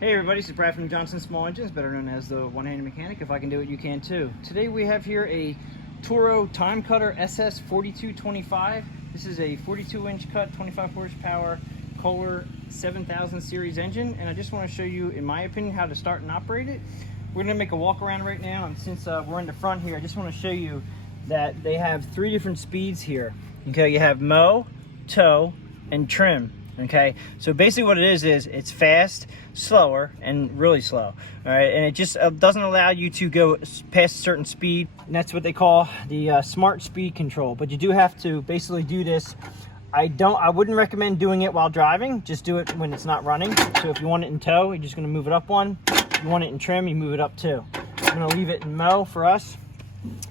Hey everybody, this is Brad from Johnson Small Engines, better known as the one-handed mechanic. If I can do it, you can too. Today we have here a Toro Timecutter SS4225. This is a 42-inch cut, 25 horsepower Kohler 7000 series engine, and I just want to show you, in my opinion, how to start and operate it. We're going to make a walk around right now, and since we're in the front here, I just want to show you that they have 3 different speeds here. Okay, you have mow, tow, and trim. Okay, so basically what it is it's fast, slower, and really slow. All right, and it just doesn't allow you to go past a certain speed, and that's what they call the smart speed control. But you do have to basically do this. I wouldn't recommend doing it while driving. Just do it when it's not running. So if you want it in tow, you're just going to move it up one. If you want it in trim, you move it up two. I'm going to leave it in mow for us.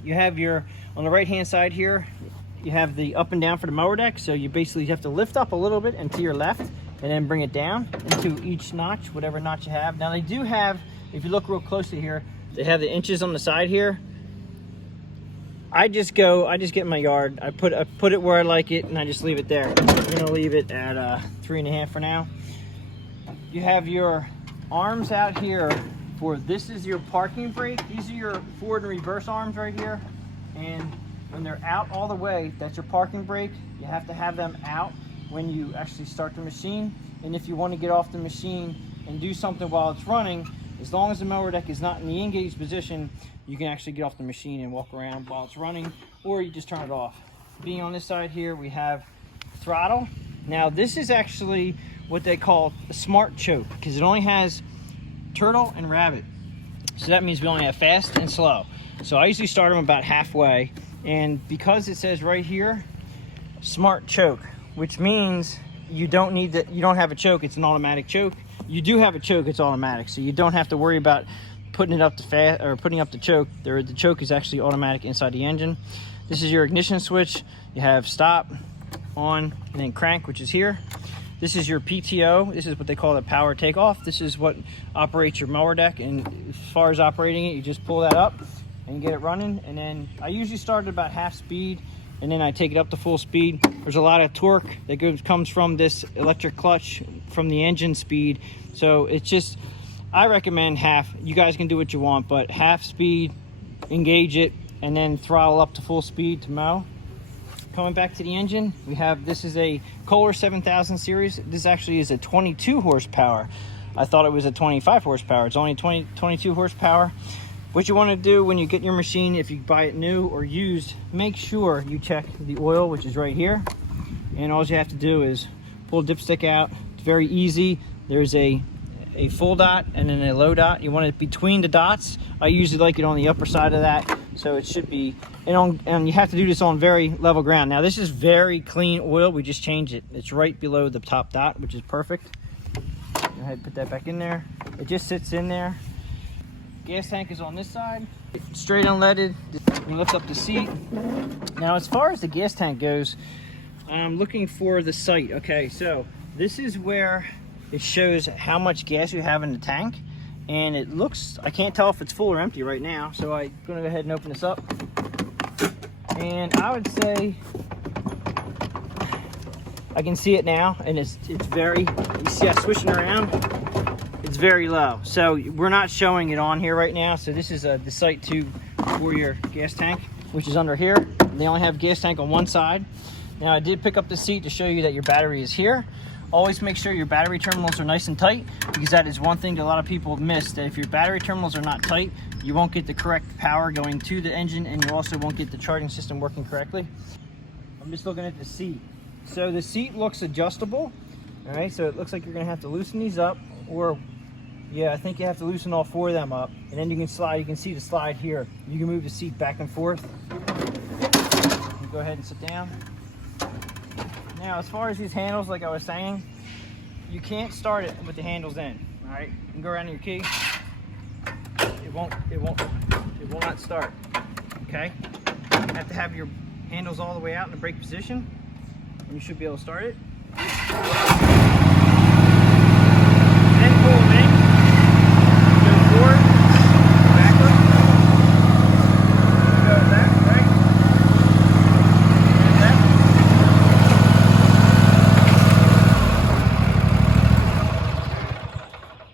You have your, on the right hand side here, you have the up and down for the mower deck. So you basically have to lift up a little bit and to your left, and then bring it down into each notch, whatever notch you have. Now they do have, if you look real closely here, they have the inches on the side here. I just get in my yard, I put it where I like it, and I just leave it there. I'm gonna leave it at 3.5 for now. You have your arms out here for, this is your parking brake. These are your forward and reverse arms right here. And when they're out all the way, that's your parking brake. You have to have them out when you actually start the machine. And if you want to get off the machine and do something while it's running, as long as the mower deck is not in the engaged position, you can actually get off the machine and walk around while it's running, or you just turn it off. Being on this side here, we have throttle. Now this is actually what they call a smart choke, because it only has turtle and rabbit. So that means we only have fast and slow. So I usually start them about halfway, and because it says right here, smart choke, which means you don't need that, you don't have a choke, it's an automatic choke. You do have a choke, it's automatic, so you don't have to worry about putting it up to fast or putting up the choke. The choke is actually automatic inside the engine. This is your ignition switch. You have stop, on, and then crank, which is here. This is your PTO. This is what they call the power takeoff. This is what operates your mower deck, and as far as operating it, you just pull that up and you get it running. And then I usually start at about half speed, and then I take it up to full speed. There's a lot of torque that comes from this electric clutch from the engine speed. So it's just, I recommend half. You guys can do what you want, but half speed, engage it, and then throttle up to full speed to mow. Coming back to the engine, we have, this is a Kohler 7000 series. This actually is a 22 horsepower. I thought it was a 25 horsepower. It's only 22 horsepower. What you want to do when you get your machine, if you buy it new or used, make sure you check the oil, which is right here. And all you have to do is pull the dipstick out. It's very easy. There's a full dot and then a low dot. You want it between the dots. I usually like it on the upper side of that, so it should be, and you have to do this on very level ground. Now this is very clean oil. We just changed it. It's right below the top dot, which is perfect. Go ahead and put that back in there. It just sits in there. Gas tank is on this side, straight unleaded. You lift up the seat. Now as far as the gas tank goes, I'm looking for the sight. Okay, so this is where it shows how much gas you have in the tank, and it looks, I can't tell if it's full or empty right now, so I'm gonna go ahead and open this up. And I would say I can see it now, and it's very, you see I swishing around, it's very low. So we're not showing it on here right now. So this is the sight tube for your gas tank, which is under here. They only have gas tank on one side. Now I did pick up the seat to show you that your battery is here. Always make sure your battery terminals are nice and tight, because that is one thing that a lot of people miss, that if your battery terminals are not tight, you won't get the correct power going to the engine, and you also won't get the charging system working correctly. I'm just looking at the seat. So the seat looks adjustable. All right, so it looks like you're gonna have to loosen these up, or yeah, I think you have to loosen all 4 of them up, and then you can slide. You can see the slide here. You can move the seat back and forth. You go ahead and sit down. Now, as far as these handles, like I was saying, you can't start it with the handles in. All right, you can go around your key. It will not start. Okay, you have to have your handles all the way out in the brake position, and you should be able to start it. Then pull them in. Go forward, backward. Go left, right, and left.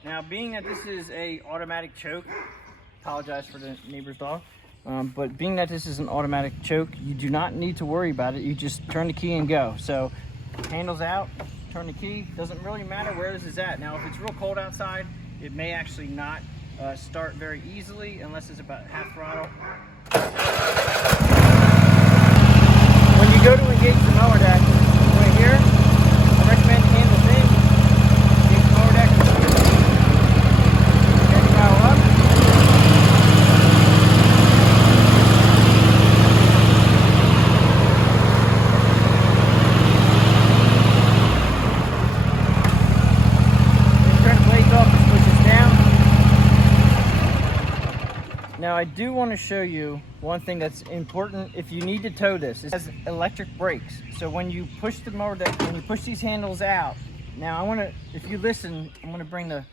Now being that this is a automatic choke, apologize for the neighbor's dog, but being that this is an automatic choke, you do not need to worry about it. You just turn the key and go. So handles out, turn the key, doesn't really matter where this is at. Now if it's real cold outside, it may actually not start very easily unless it's about half throttle. When you go to engage the mower deck, right here, I recommend handles in, engage the mower deck, get the throttle up. Turn the blades off and push this down. Now I do want to show you one thing that's important if you need to tow this. It has electric brakes. So when you push the mower deck, when you push these handles out, now I want to, if you listen, I'm going to bring the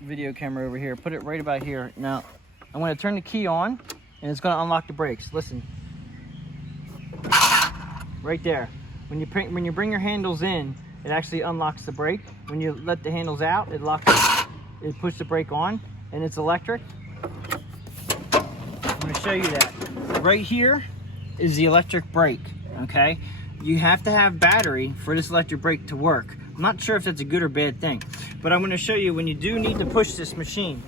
video camera over here, put it right about here. Now I'm going to turn the key on and it's going to unlock the brakes. Listen. Right there. When you bring your handles in, it actually unlocks the brake. When you let the handles out, it puts the brake on, and it's electric. I'm going to show you that. Right here is the electric brake, okay? You have to have battery for this electric brake to work. I'm not sure if that's a good or bad thing, but I'm going to show you when you do need to push this machine.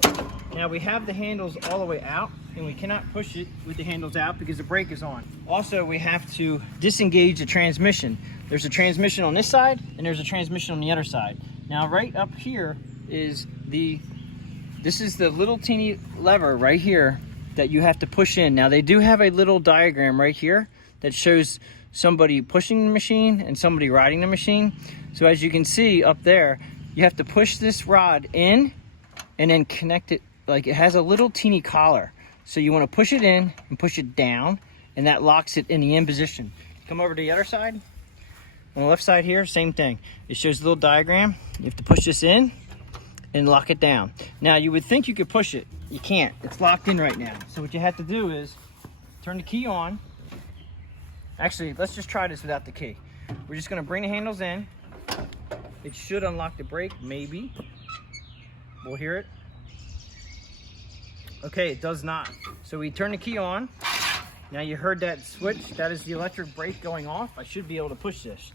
Now we have the handles all the way out, and we cannot push it with the handles out because the brake is on. Also, we have to disengage the transmission. There's a transmission on this side, and there's a transmission on the other side. Now right up here is this is the little teeny lever right here that you have to push in. Now they do have a little diagram right here that shows somebody pushing the machine and somebody riding the machine. So as you can see up there, you have to push this rod in and then connect it. Like, it has a little teeny collar. So you want to push it in and push it down, and that locks it in the in position. Come over to the other side. On the left side here, same thing. It shows a little diagram. You have to push this in and lock it down. Now you would think you could push it. You can't. It's locked in right now. So what you have to do is turn the key on. Actually, let's just try this without the key. We're just going to bring the handles in. It should unlock the brake, maybe. We'll hear it. Okay, it does not. So we turn the key on. Now you heard that switch. That is the electric brake going off. I should be able to push this.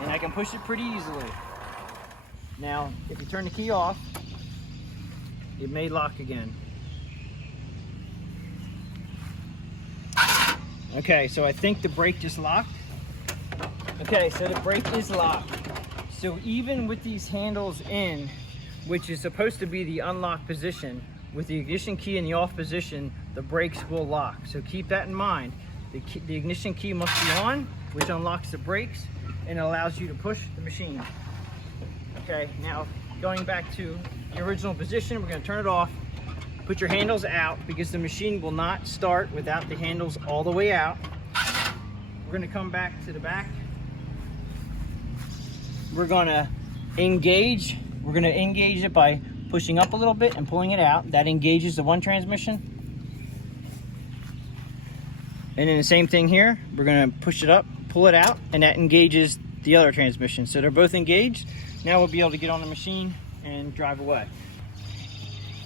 And I can push it pretty easily. Now, if you turn the key off, it may lock again. Okay, so I think the brake just locked. Okay, so the brake is locked. So even with these handles in, which is supposed to be the unlock position, with the ignition key in the off position, the brakes will lock. So keep that in mind. The ignition key must be on, which unlocks the brakes and allows you to push the machine. Okay, now going back to the original position, we're going to turn it off. Put your handles out because the machine will not start without the handles all the way out. We're going to come back to the back. We're going to engage. We're going to engage it by pushing up a little bit and pulling it out. That engages the one transmission. And then the same thing here. We're going to push it up, pull it out, and that engages the other transmission. So they're both engaged. Now we'll be able to get on the machine and drive away.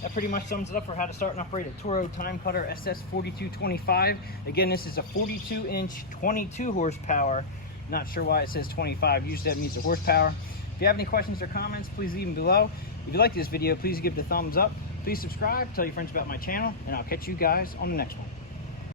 That pretty much sums it up for how to start and operate a Toro Timecutter SS4225. Again, this is a 42-inch, 22 horsepower. Not sure why it says 25. Usually that means the horsepower. If you have any questions or comments, please leave them below. If you like this video, please give it a thumbs up. Please subscribe, tell your friends about my channel, and I'll catch you guys on the next one.